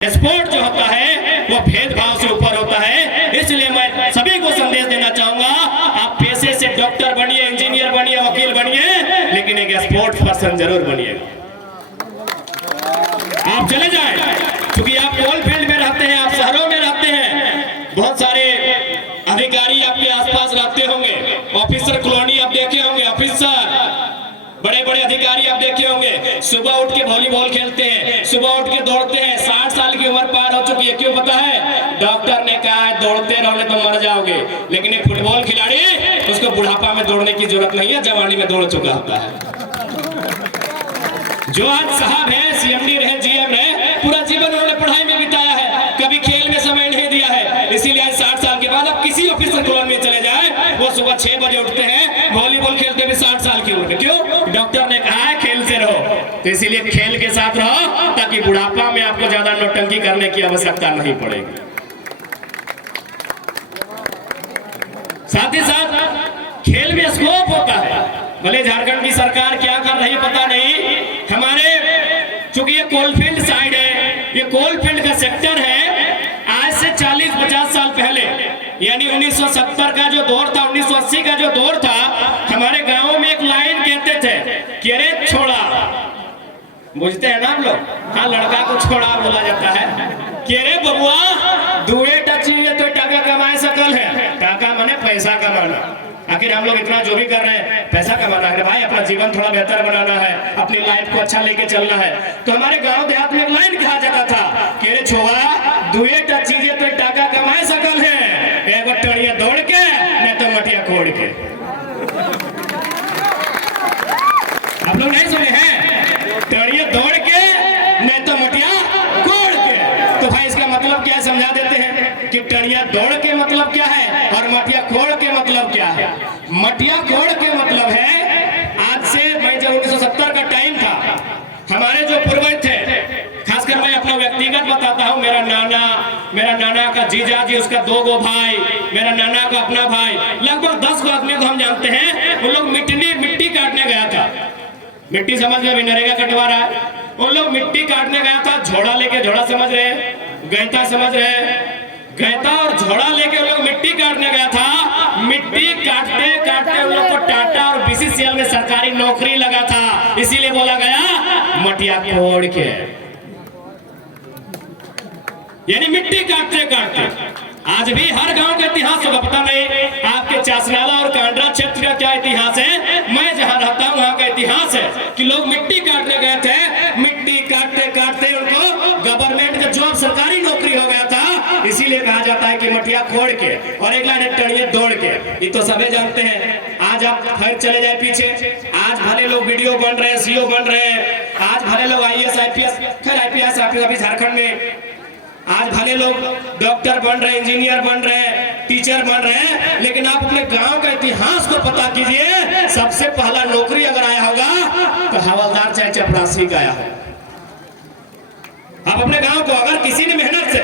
Sport जो होता है वो भेदभाव से ऊपर होता है। इसलिए मैं सभी को संदेश देना चाहूंगा, आप पेशे से डॉक्टर बनिए, इंजीनियर बनिए, वकील बनिए, लेकिन एक स्पोर्ट्स पर्सन जरूर बनिएगा। आप चले जाएं, क्योंकि आप कोल फील्ड में रहते हैं, आप शहरों में रहते हैं, बहुत सारे अधिकारी आपके आसपास रहते होंगे, ऑफिसर कॉलोनी आप देखे होंगे, ऑफिसर बड़े बड़े अधिकारी आप देखे होंगे, सुबह उठ के वॉलीबॉल खेलते हैं, सुबह उठ के दौड़ते हैं। 60 साल की उम्र पार हो चुकी है, क्यों पता है? डॉक्टर ने कहा है दौड़ते रहोगे तो मर जाओगे। लेकिन एक फुटबॉल खिलाड़ी, उसको बुढ़ापा में दौड़ने की जरूरत नहीं है, जवानी में दौड़ चुका होता है। जो आज साहब है, सीएमडी रहे, जीएम रहे, पूरा जीवन उन्होंने पढ़ाई में बिताया है, कभी खेल में समय नहीं दिया है। इसीलिए आज 60 साल के बाद अब किसी ऑफिसर कॉलोनी में चले जाए, वो सुबह 6 बजे उठते हैं, वॉलीबॉल खेलते भी 60 साल की उम्र। क्यों? डॉक्टर ने कहा है खेल से रहो, तो इसीलिए खेल के साथ रहो, ताकि बुढ़ापा में आपको ज्यादा नौटंकी करने की आवश्यकता नहीं पड़ेगी। साथ ही साथ खेल में स्कोप होता है। भले झारखंड की सरकार क्या कर रही है पता नहीं, हमारे चूंकि ये कोलफील्ड साइड है, ये कोलफील्ड का सेक्टर है, आज से 40-50 साल पहले यानी 1970 का जो दौर था, 1980 का जो दौर था, हमारे गांव में एक लाइन कहते थे कि अरे छोड़ा, बुझते हैं ना आप लोग? हाँ, लड़का को छोड़ा बोला जाता है कि अरे बबुआ दुए टची तो टाका कमाए सकल है। टाका माने पैसा कमाना। आखिर हम लोग इतना जो भी कर रहे हैं, पैसा कमाना है भाई, अपना जीवन थोड़ा बेहतर बनाना है, अपनी लाइफ को अच्छा लेके चलना है। तो हमारे गांव देहात में एक लाइन कहा जाता था कि अरे छोड़ा दुए टची तो टाका कमाए सकल है, एगो टड़िया दौड़ के नहीं तो मटिया कोड़ के। आप लोग नहीं सुने हैं? टड़िया दौड़ के नहीं तो मटिया कोड़ के। तो भाई इसका मतलब क्या है, समझा देते हैं कि टड़िया दौड़ के मतलब क्या है और मटिया कोड़ के मतलब क्या है। मटिया कोड़ के मतलब है, आज से मैं जब 1970 का टाइम था, हमारे जो पूर्वज थे, खासकर मैं अपना व्यक्तिगत बताता हूँ, मेरा नाना का जीजा जी, उसका 2 गो भाई, मेरा नाना का अपना भाई, लगभग 10 गो आदमी को हम जानते हैं। उन लोग मिट्टी काटने गया था। मिट्टी समझ में, नरेगा कटवा रहा है, उन लोग मिट्टी काटने गया था, झोड़ा लेके, झोड़ा समझ रहे, गैता समझ रहे, गैता और झोड़ा लेके उन लोग मिट्टी काटने गया था। मिट्टी काटते काटते उन लोग को टाटा और बीसीसीएल में सरकारी नौकरी लगा था, इसीलिए बोला गया मटिया कोड़ के, यानी मिट्टी काटते काटते। आज भी हर गांव का इतिहास होगा, पता नहीं आपके चासनाला और कांड्रा क्षेत्र का क्या इतिहास है। मैं जहां रहता हूं वहां का इतिहास है कि लोग मिट्टी काटने गए थे, मिट्टी काटते काटते उनको गवर्नमेंट का जॉब, सरकारी नौकरी हो गया था, इसीलिए कहा जाता है कि मटिया खोड़ के। और एक लाइन टड़िए दौड़ के, ये तो सभी जानते हैं। आज आप फिर चले जाए पीछे, आज भले लोग वीडियो बन रहे हैं, सीओ बन रहे हैं, आज भले लोग आईएएस आईपीएस, खैर आईपीएस अभी झारखंड में, आज भले लोग डॉक्टर बन रहे हैं, इंजीनियर बन रहे हैं, टीचर बन रहे हैं, लेकिन आप अपने गांव का इतिहास को पता कीजिए। सबसे पहला नौकरी अगर आया होगा तो हवलदार चाहे चपरासी का आया होगा। आप अपने गांव को अगर किसी ने मेहनत से,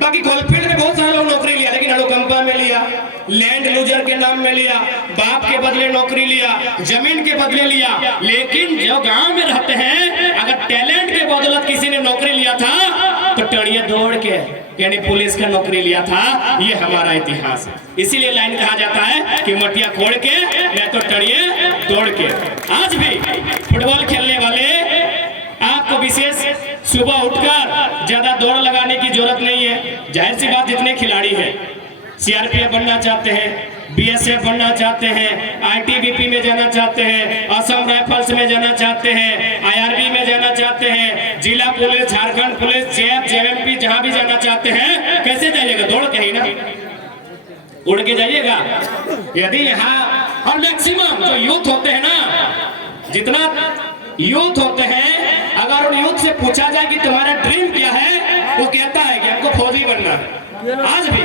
बाकी कोलफील्ड में बहुत सारे लोग नौकरी लिया, लेकिन हड़ोकंपा में लिया, लैंड लूजर के नाम में लिया, बाप के बदले नौकरी लिया, जमीन के बदले लिया। लेकिन जो गांव में रहते हैं, अगर टैलेंट के बदौलत किसी ने नौकरी लिया था तो टड़िया दौड़ के, यानी पुलिस का नौकरी लिया था। ये हमारा इतिहास है, इसीलिए लाइन कहा जाता है कि मटिया कोड़ के या तो टड़िए दौड़ के। आज भी फुटबॉल खेलने वाले आपको विशेष सुबह उठकर ज्यादा दौड़ लगाने की जरूरत नहीं है। जाहिर सी बात, जितने खिलाड़ी हैं, सीआरपीएफ बनना चाहते हैं, बीएसएफ बनना चाहते हैं, आईटीबीपी में जाना चाहते हैं, असम राइफल्स में जाना चाहते हैं, आईआरबी में जाना चाहते हैं, जिला police, Jharkhand police, JF, JMP, जहां भी जाना चाहते हैं, कैसे जाइएगा? दौड़ के ही ना, उड़ के जाइएगा। यदि यहाँ और मैक्सिमम जो यूथ होते हैं ना, जितना यूथ होते हैं, अगर उन यूथ से पूछा जाए कि तुम्हारा ड्रीम क्या है, वो कहता है कि हमको फौजी बनना है। आज भी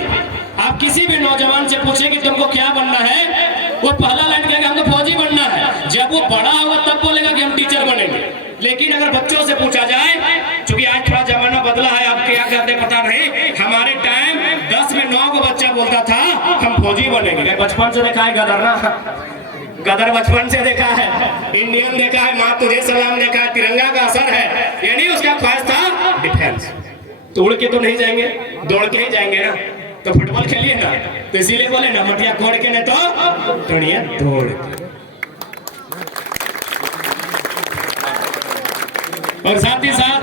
आप किसी भी नौजवान से पूछे कि तुमको क्या बनना है, वो पहला लाइन कहेगा हमको फौजी बनना है। जब वो बड़ा होगा तब बोलेगा कि हम टीचर बनेंगे। लेकिन अगर बच्चों से पूछा जाए, क्योंकि आज थोड़ा जमाना बदला है, आप क्या कहते पता नहीं, हमारे टाइम 10 में 9 को बच्चा बोलता था हम फौजी बनेंगे। बचपन से देखा है गदर ना, गदर बचपन से देखा है, इंडियन देखा है, माँ तुझे सलाम देखा है, तिरंगा का असर है, यानी उसका ख्वाहिश था डिफेंस। तो उड़ के तो नहीं जाएंगे, दौड़ के ही जाएंगे ना। तो फुटबॉल खेलिए ना, तो इसीलिए बोले ना मटिया कोड़ के नहीं तो टोड़िया दौड़ के। और साथ ही साथ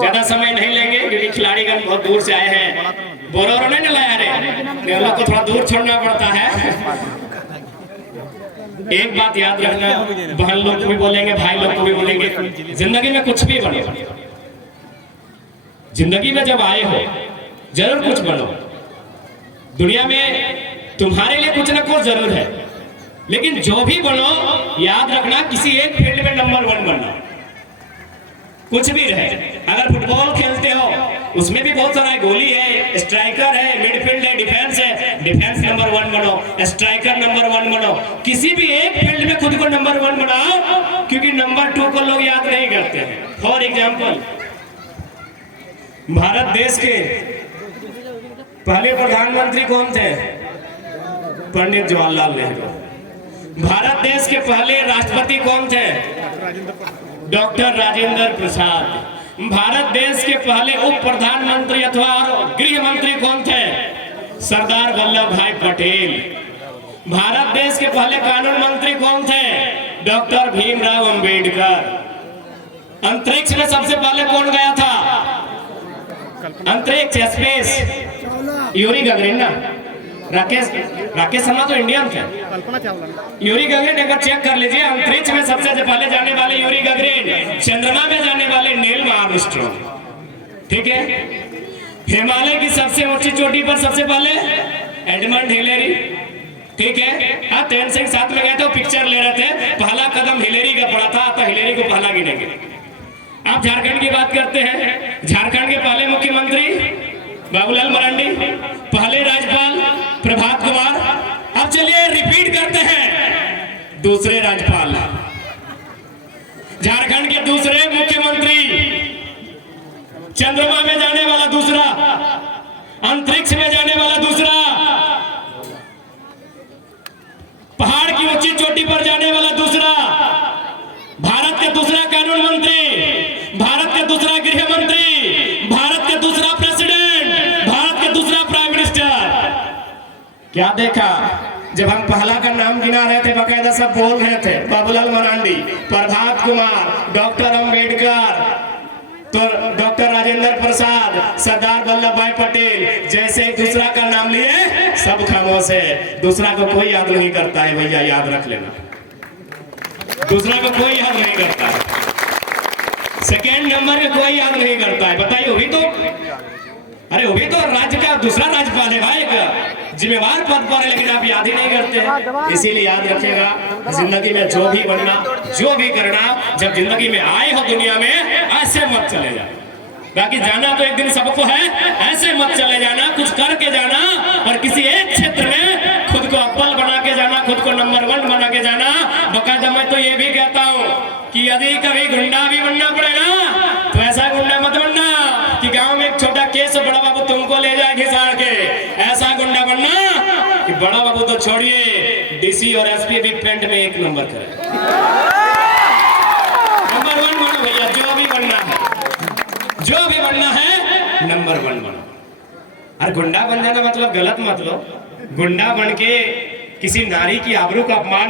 ज्यादा समय नहीं लेंगे क्योंकि खिलाड़ीगण बहुत दूर से आए हैं। बोरो नहीं ना लाया रे, लोग को थोड़ा दूर छोड़ना पड़ता है। एक बात याद रखना, बहन लोग को भी बोलेंगे, भाई लोग को भी बोलेंगे, जिंदगी में कुछ भी बनो, जिंदगी में जब आए हो जरूर कुछ बनो। दुनिया में तुम्हारे लिए कुछ ना कुछ जरूर है, लेकिन जो भी बनो याद रखना किसी एक फील्ड में नंबर 1 बनना। कुछ भी रहे, अगर फुटबॉल खेलते हो उसमें भी बहुत सारा गोली है, स्ट्राइकर है, मिडफील्ड है, डिफेंस है, डिफेंस नंबर 1 बनो, स्ट्राइकर नंबर 1 बनो। किसी भी एक फील्ड में खुद को नंबर 1 बनाओ, क्योंकि नंबर 2 को लोग याद नहीं करते हैं। फॉर एग्जाम्पल, भारत देश के पहले प्रधानमंत्री कौन थे? पंडित जवाहरलाल नेहरू। भारत देश के पहले राष्ट्रपति कौन थे? डॉक्टर राजेंद्र प्रसाद। भारत देश के पहले उप प्रधानमंत्री अथवा गृह मंत्री कौन थे? सरदार वल्लभ भाई पटेल। भारत देश के पहले कानून मंत्री कौन थे? डॉक्टर भीमराव अंबेडकर। अंतरिक्ष में सबसे पहले कौन गया था? अंतरिक्ष स्पेस यूरी गगरिन ना, राकेश शर्मा तो इंडियन थे। यूरी गगरिन एक बार चेक कर लीजिए, अंतरिक्ष में सबसे पहले जाने वाले यूरी गगरिन, चंद्रमा में जाने वाले नील आर्मस्ट्रॉन्ग। ठीक है, हिमालय की सबसे ऊंची चोटी पर सबसे पहले एडमंड हिलेरी। ठीक है, हाँ 10 से 7 में गए थे, पिक्चर ले रहे थे, पहला कदम हिलेरी का पड़ा था, तो हिलेरी को पहला गिनेंगे। आप झारखंड की बात करते हैं, झारखंड के पहले मुख्यमंत्री बाबूलाल मरांडी, पहले राज्यपाल प्रभात कुमार। अब चलिए रिपीट करते हैं, दूसरे राज्यपाल, झारखंड के दूसरे मुख्यमंत्री, चंद्रमा में जाने वाला दूसरा, अंतरिक्ष में जाने वाला दूसरा, पहाड़ की ऊंची चोटी पर जाने वाला दूसरा, भारत के दूसरा कानून मंत्री, भारत के दूसरा गृह मंत्री, भारत के दूसरा प्रेसिडेंट, भारत के दूसरा प्राइम मिनिस्टर। क्या देखा, जब हम पहला का नाम गिना रहे थे बाकायदा सब बोल रहे थे, बाबूलाल मरांडी, प्रभात कुमार, डॉक्टर अंबेडकर, तो डॉक्टर राजेंद्र प्रसाद, सरदार वल्लभ भाई पटेल, जैसे दूसरा का नाम लिए सब खामोश है। दूसरा को कोई याद नहीं करता है, भैया याद रख लेना, दूसरा को कोई याद नहीं करता है, सेकेंड नंबर को कोई याद नहीं करता है। बताइए, वो भी तो, अरे वो भी तो राज्य का दूसरा राज्यपाल है भाई, जिम्मेवार पद पर है, लेकिन आप याद ही नहीं करते। इसीलिए याद रखिएगा, जिंदगी में जो भी बनना, जो भी करना, जब जिंदगी में आए हो दुनिया में, ऐसे मत चले जाना। बाकी जाना तो एक दिन सबको है, ऐसे मत चले जाना, कुछ करके जाना, और किसी एक क्षेत्र में खुद को अव्वल बना के जाना, खुद को नंबर 1 बना के जाना। बकायदा मैं तो ये भी कहता हूँ कि यदि कभी गुंडा भी बनना पड़ेगा तो ऐसा गुंडा मत बनना कि गांव में एक छोटा केस हो, बड़ा बाबू तुमको ले जाए घिसाड़ के। ऐसा गुंडा बनना कि बड़ा बाबू तो छोड़िए, डीसी और एसपी भी पेंट में 1 नंबर करे। नंबर 1 बनो भैया, जो भी बनना है, जो भी बनना है नंबर 1 बनो। अरे गुंडा बन जाना मतलब गलत मत लो, गुंडा बन के किसी नारी की आबरू का अपमान